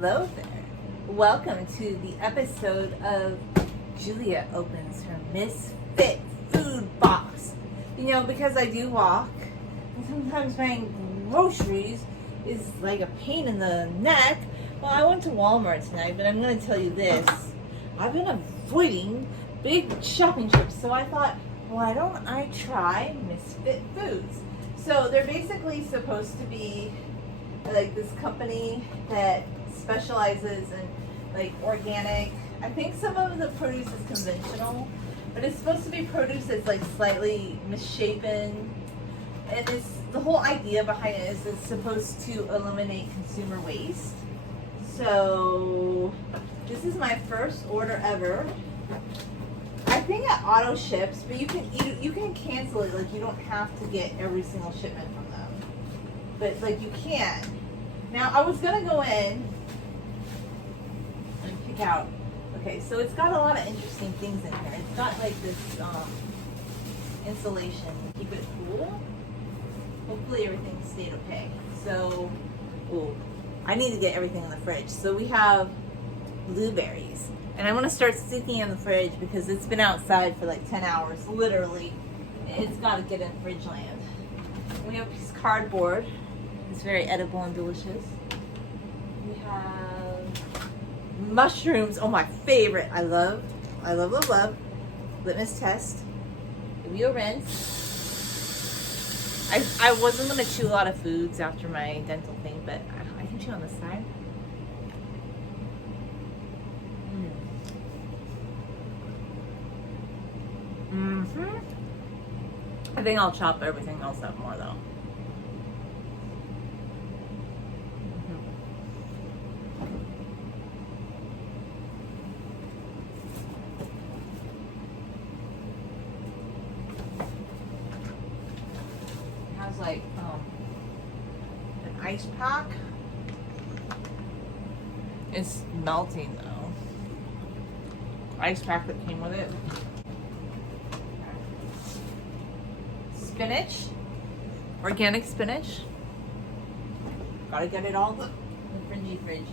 Hello there. Welcome to the episode of Julia Opens Her Misfit Food Box. You know, because I do walk, and sometimes buying groceries is like a pain in the neck. Well, I went to Walmart tonight, but I'm going to tell you this. I've been avoiding big shopping trips, so I thought, why don't I try Misfit Foods? So they're basically supposed to be like this company that specializes in like organic. I think some of the produce is conventional, but it's supposed to be produce that's like slightly misshapen. And the whole idea behind it is it's supposed to eliminate consumer waste. So this is my first order ever. I think it auto ships, but you can cancel it. Like you don't have to get every single shipment from them, but like you can. Now I was gonna go in and pick out. Okay, so it's got a lot of interesting things in here. It's got like this insulation to keep it cool. Hopefully everything stayed okay. So, I need to get everything in the fridge. So we have blueberries, and I want to start sticking in the fridge because it's been outside for like 10 hours, literally. It's got to get in fridge land. We have a piece of cardboard. It's very edible and delicious. We have mushrooms. Oh, my favorite. I love. Litmus test. Give you a rinse. I wasn't going to chew a lot of foods after my dental thing, but I can chew on this side. I think I'll chop everything else up more though. Like an ice pack. It's melting though. Ice pack that came with it. Spinach, organic spinach. Gotta get it all in the fringy fridge.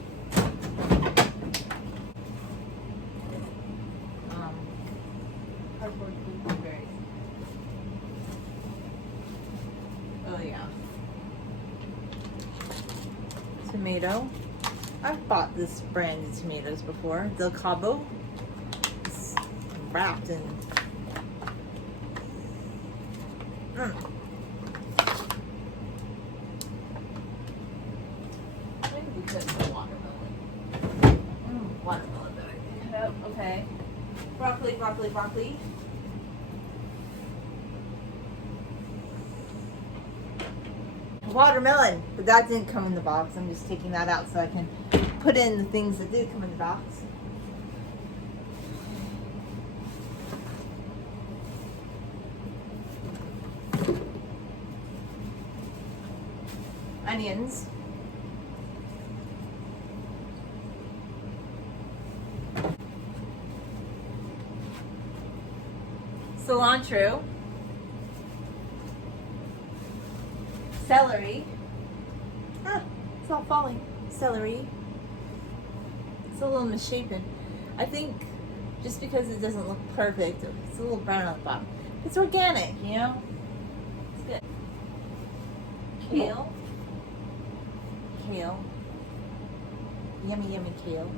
Cardboard blueberries. Oh yeah. Tomato. I've bought this brand of tomatoes before. Del Cabo. It's wrapped in. Maybe we could put watermelon. Watermelon that I can cut out. Okay. Broccoli. Watermelon, but that didn't come in the box. I'm just taking that out so I can put in the things that did come in the box. Onions. Cilantro. Celery. It's all falling. Celery. It's a little misshapen. I think just because it doesn't look perfect, it's a little brown on the bottom. It's organic, you know? It's good. Kale. Yummy kale.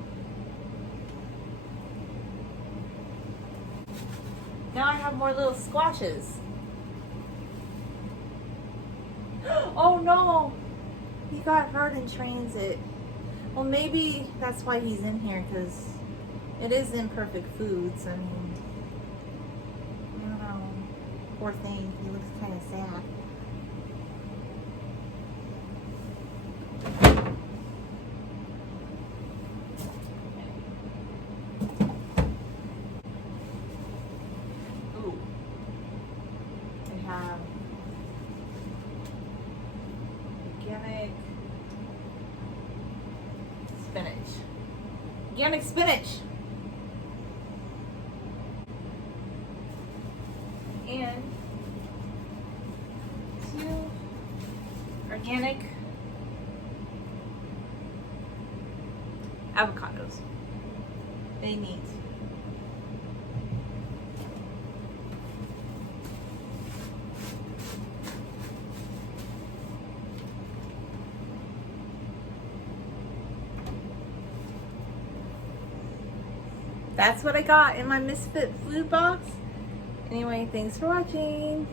Now I have more little squashes. Oh no! He got hurt in transit. Well, maybe that's why he's in here, because it is imperfect foods. I mean, I don't know. Poor thing. He looks kind of sad. Ooh. We have organic spinach. And 2 organic avocados. They need. That's what I got in my Misfit food box. Anyway, thanks for watching.